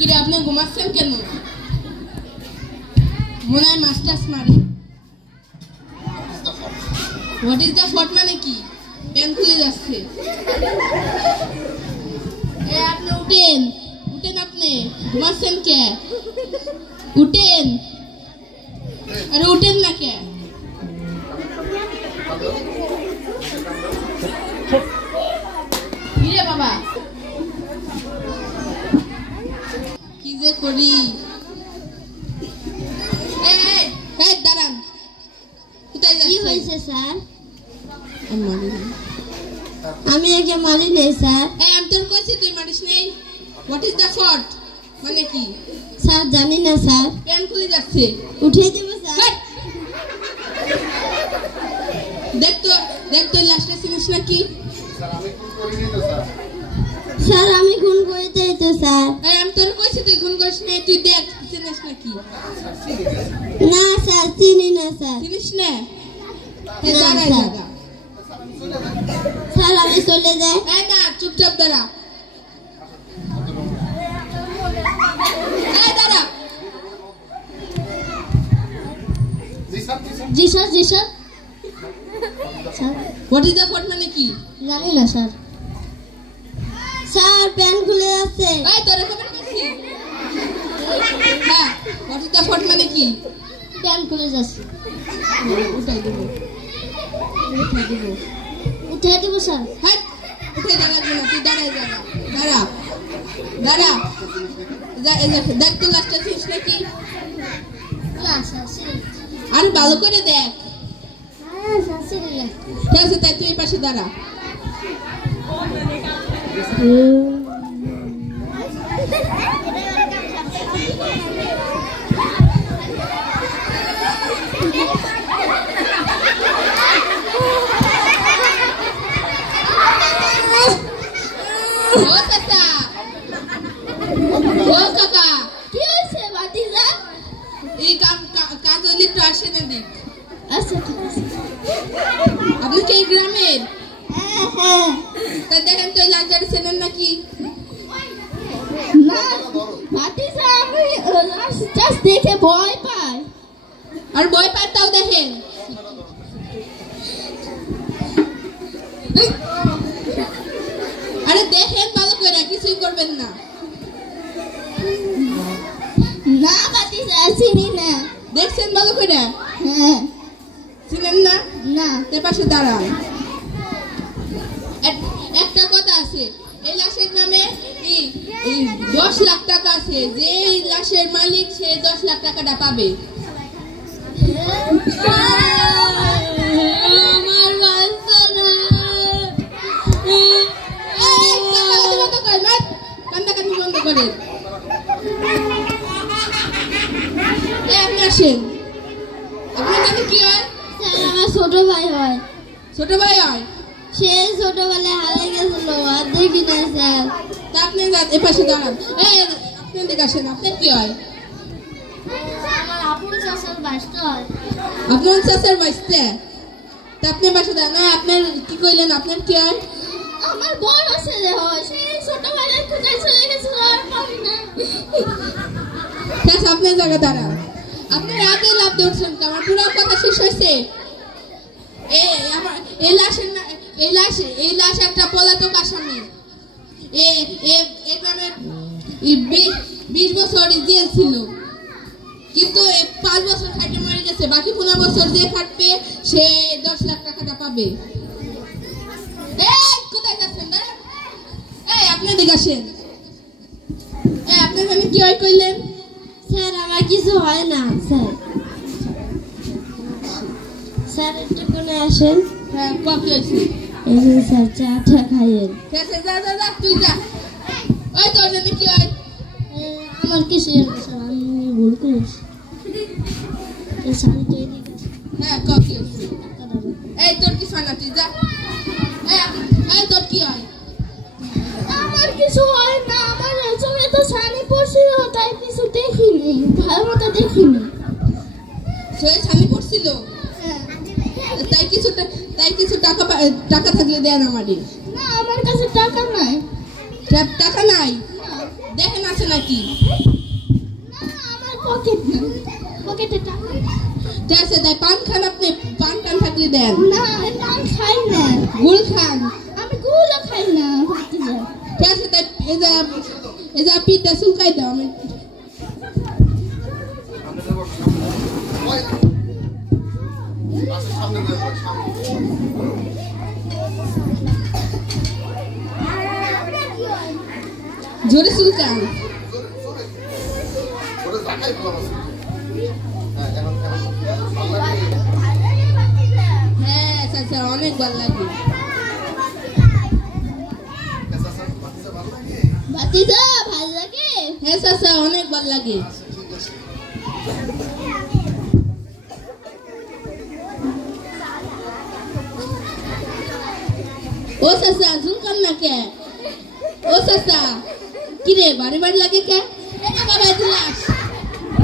কিরে আপনি ঘুমাচ্ছেন কেন? মনে হয় মাস্টার্স মারে। হোয়াট ইজ দ্য ফট মানে কি? পেন খুলে যাচ্ছে। আপনি উঠেন, উঠেন, আপনি ঘুমাচ্ছেন কে? উঠেন, আরে উঠেন না কে? কিরে বাবা, কি যে করি? দাঁড়ান, কোথায় যাচ্ছেন? কি হয়েছে স্যার? আমি একে মারি নেই স্যার। আমি তোর কইছি তুই মারিস নেই। হোয়াট ইজ দ্য ফট মানে কি? স্যার জানি না স্যার। পেন খুলে যাচ্ছে। উঠিয়ে দিব স্যার। দেখ তো লাস্টে চিনিস নাকি? স্যার আমি খুন করে দেই তো স্যার। আমি তোর কইছি তুই খুন করিস না, তুই দেখ চিনিস নাকি? না স্যার চিনি না স্যার। চিনিস না? দাঁড়াই লাগা। স্যার আমি চলে যাই। না চুপচাপ দাঁড়া। দাঁড়া। জি স্যার, জি sir. What is the fault মানে কি? জানি না স্যার। স্যার প্যান খুলে যাচ্ছে। তোরে খবর পেয়েছি। হোয়াট ইজ দ্য ফট মানে কি? প্যান খুলে যাচ্ছে। উঠাই দেব, উঠাই দেব, উঠিয়ে দিব স্যার। উঠে যা লাগবে না, তুই দাঁড়াই যাবা। দাঁড়া, দাঁড়া। দেখ তো লাস্টটা চিনিস নাকি? না স্যার। আর ভালো করে দেখ। স্যার চিনি না। ঠিক আছে, তাই তুই এই পাশে দাঁড়া। আপনি কি গ্রামের? দেখেন তো লাইটার চেনেন নাকি? দেখে ভয় পায়। আর ভয় পায় তাও দেখেন। আরে দেখেন ভালো করে, কিছুই করবেন না। না বাতিজা চিনি না। দেখছেন ভালো করে? হ্যাঁ। চিনেন না? না। এর পাশে দাঁড়ান। একটা কথা আছে, এই লাশের নামে 10 লাখ টাকা আছে। যে এই লাশের মালিক সে 10 লাখ টাকাটা পাবে। আমার বাচ্চারা কান্দাকান্দি বন্ধ করে। আপনি আসেন। আপনার কাছে কি হয়? স্যার আমার ছোট ভাই হয়। ছোট ভাই হয়? সে ছোটবেলায় হারিয়ে গেছিল, আর দেখি না স্যার। তা আপনি এ পাশে দাঁড়ান। আপনি দিকে আসেন। আপনার কি হয়? আমার আপন চাচার বাচ্চা হয়। আপনার চাচার বাচ্চা? তা আপনি পাশে দাঁড়ান। আপনার কি কইলেন? আপনার কি হয়? আমার বড় ছেলে হয়। সে ছোটবেলায় কোথায় চলে গেছিল আর পাই না। ঠিক আছে, আপনার জায়গা দাঁড়ান। আপনার আগে লাভ ধরছেন। আমার পুরো কথা শেষ হয়েছে। এই লাশ একটা পলাতক আসামি। 20 বছর জেল ছিল, কিন্তু 5 বছর খাটে মরে গেছে। বাকি 15 বছর যে খাটবে সে 10 লাখ টাকাটা পাবে। কোথায় যাচ্ছেন? আপনি দিকে আসেন। আপনার এখানে কি হয় কইলেন? স্যার আমার কিছু হয় না স্যার। স্যার একটু কোণে আসেন। কফি হয়েছে। এই যে স্যার চাটা খাইয়েন। যা তুই যা। ওই তোর জন্য কি হয়? আমার কিছু হয় না স্যার, আমি ভুল করেছি। শাড়ি তৈরি। কফি হয়েছে। তোর কিছু হয় না, তুই যা। তোর কি হয়? আমার কিছু হয় না। আমার চোখে তো ছানি পড়ছিল, তাই কিছু দেখিনি, ভালো মতো দেখিনি। চোখে ছানি পড়ছিল? তাই কিছু টাকা থাকলে দেন আমারে। না আমার কাছে টাকা নাই। টাকা নাই? দেখেন আছে নাকি? না আমার পকেট না, পকেটে টাকা নেই। ঠিক আছে তাই পান খান, আপনি পান টান থাকলে দেন। না পান খাই না, গুল খান। আমি গুলো খাই না ভাতিজা। ঠিক আছে তাই এই যে পিঠটা চুলকাই দাও। আমি জোরে চুলকান। হ্যাঁ চাচা অনেক ভালো লাগে। ভাতিজা ভালো লাগে? হ্যাঁ চাচা অনেক ভালো লাগে। ও চাচা ঝুলকান না কে? ও চাচা কিরে বাড়ি বাড়ি লাগে কে? এটা বাবা দিলাস।